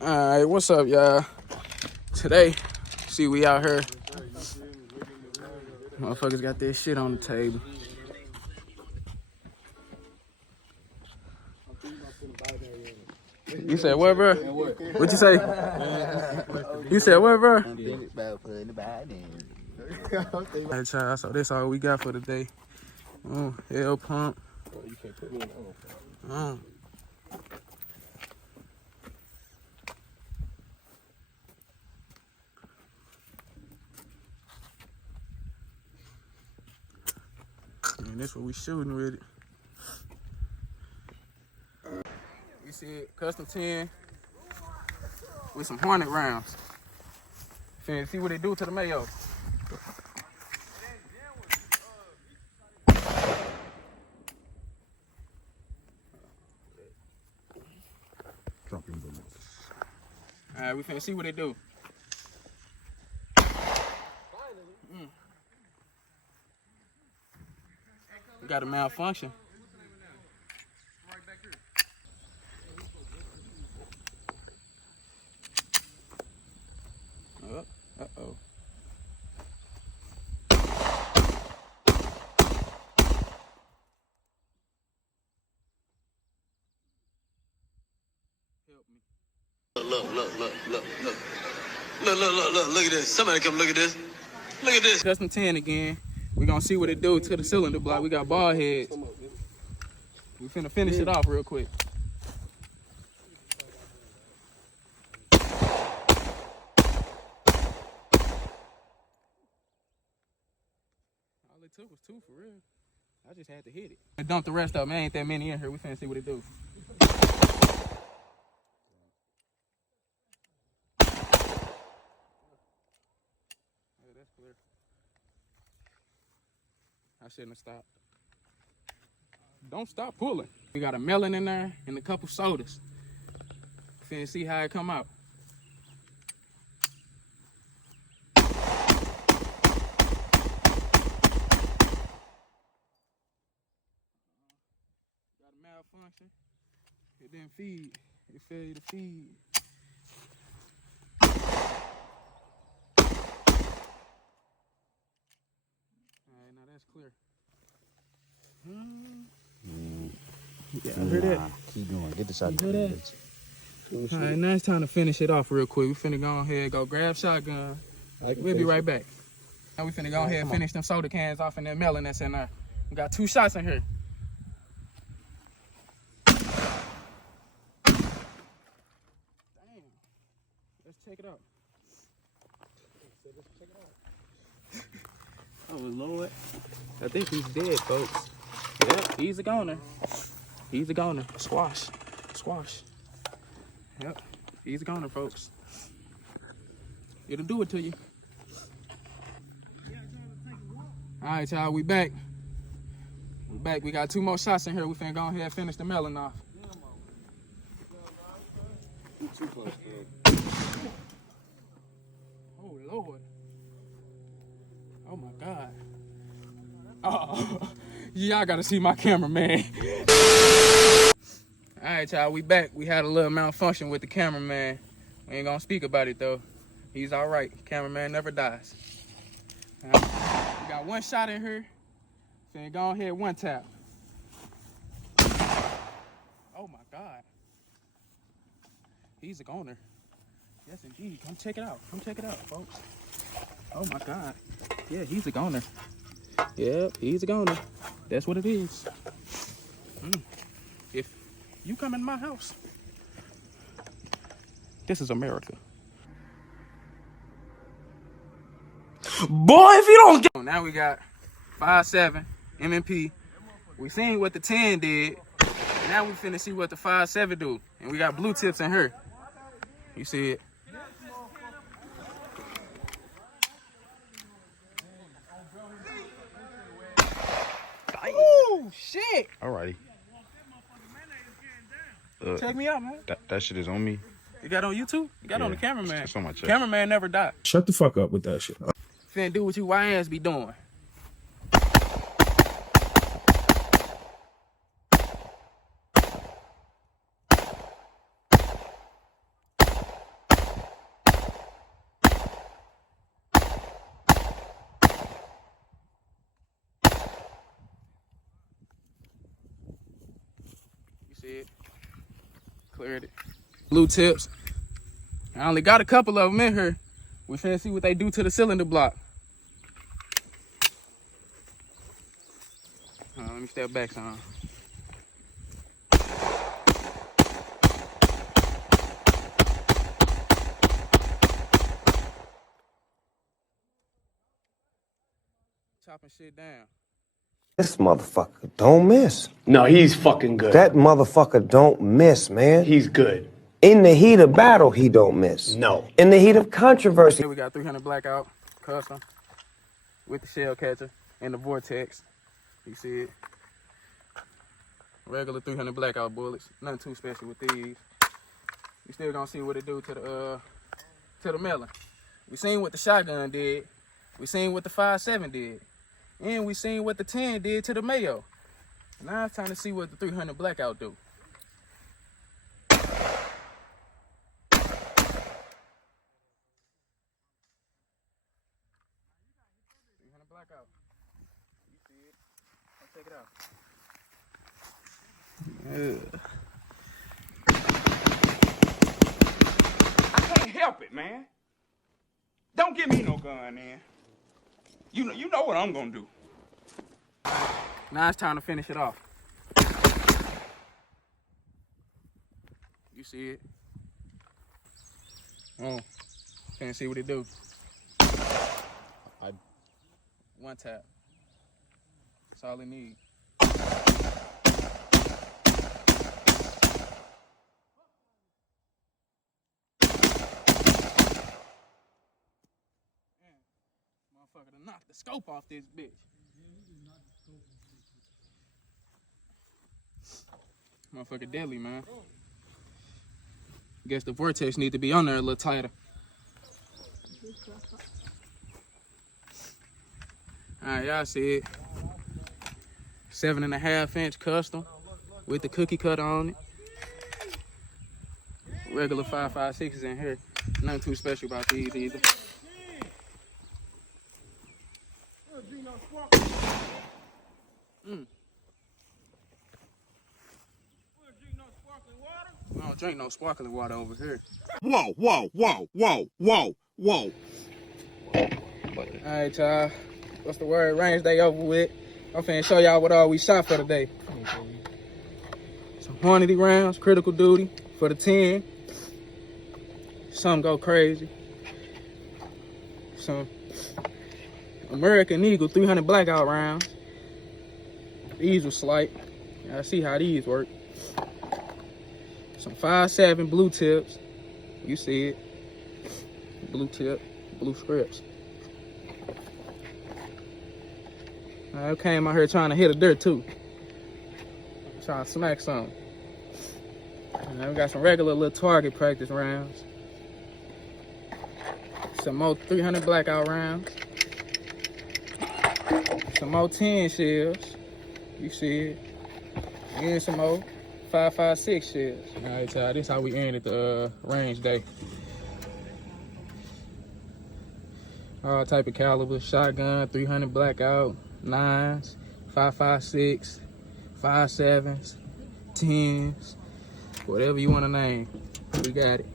Alright, what's up, y'all? Today, see, we out here. Motherfuckers got this shit on the table. You said what, bro? What you say? You said what, bro? Hey, child, so that's all we got for today. Hell pump. And that's what we shooting with it. You see it, custom 10 with some Hornet rounds. Finna see what they do to the mayo. Alright, we finna see what they do. We got a malfunction. Uh-oh. Help me. Look at this. Somebody come look at this. Look at this. Custom 10 again. We gonna see what it do to the cylinder block. We got ball heads. We finna finish it off real quick. All it took was 2 for real. I just had to hit it. I dumped the rest of them. Ain't that many in here. We finna see what it do. That's clear. I shouldn't have stopped. Don't stop pulling. We got a melon in there and a couple sodas. Finna see how it come out. Got a malfunction. It didn't feed. It failed to feed. Now that's clear. Yeah, I heard that. Keep going. Get the shot. You hear that? All right, now it's time to finish it off real quick. We finna go ahead, go grab shotgun. We'll be right back. Now we finna go ahead and finish them soda cans off in that melon that's in there. We got 2 shots in here. Damn. Let's check it out. Oh, Lord. I think he's dead, folks. Yep, he's a goner. He's a goner. Squash. Squash. Yep, he's a goner, folks. It'll do it to you. All right, y'all, we back. We back. We got 2 more shots in here. We finna go ahead and finish the melon off. Oh, Lord. Oh, my God. Oh, y'all gotta see my cameraman. All right, y'all, we back. We had a little malfunction with the cameraman. We ain't gonna speak about it, though. He's all right. Cameraman never dies. All right. We got 1 shot in here. Finna go ahead, 1 tap. Oh, my God. He's a goner. Yes, indeed. Come check it out. Come check it out, folks. Oh, my God. Yeah, he's a goner. Yep, he's a goner. That's what it is. If you come in my house, this is America. Boy, if you don't get... Now we got 5.7 MMP. We seen what the 10 did. Now we finna see what the 5.7 do. And we got blue tips in here. You see it? Oh, shit. Alrighty. Check me out, man. That shit is on me. You got on YouTube? You got on the cameraman. It's on my check. Cameraman never died. Shut the fuck up with that shit. Finna do what you YNs be doing. Cleared it. Blue tips. I only got a couple of them in here. We finna see what they do to the cylinder block. Let me step back some. Chopping shit down. This motherfucker don't miss. No, he's fucking good. That motherfucker don't miss, man. He's good. In the heat of battle, he don't miss. No. In the heat of controversy. Here we got 300 Blackout custom with the shell catcher and the vortex. You see it. Regular 300 Blackout bullets. Nothing too special with these. You still gonna see what it do to the melon. We seen what the shotgun did. We seen what the 5.7 did. And we seen what the 10 did to the Mayo. Now it's time to see what the 300 Blackout do. 300 Blackout. You see it. Let's check it out. I can't help it, man. Don't give me no gun, man. You know what I'm gonna do. Now it's time to finish it off. You see it? Oh, can't see what it do. One tap. That's all it needs. Motherfucker to knock the scope off this bitch. Motherfucker deadly, man. Guess the vortex need to be on there a little tighter. Alright, y'all see it. 7.5 inch custom with the cookie cutter on it. Regular 5.56s in here. Nothing too special about these either. I don't drink no sparkling water over here. Whoa, whoa, whoa, whoa, whoa, whoa. Alright, y'all. What's the word? Range day over with. I'm finna show y'all what all we shot for today. Some Hornady rounds, critical duty for the 10. Some go crazy. Some American Eagle 300 Blackout rounds. These were slight. Y'all see how these work. Some 5.7 blue tips. You see it. Blue tip, blue scripts. I came out here trying to hit a dirt too. Trying to smack something. We got some regular little target practice rounds. Some more 300 Blackout rounds. Some more 10 shells. You see it. And some more 5.56 shells. Alright, y'all, this is how we ended the range day. All type of caliber, shotgun, 300 Blackout, 9s, 5.56, 5.7s, 10s, whatever you want to name, we got it.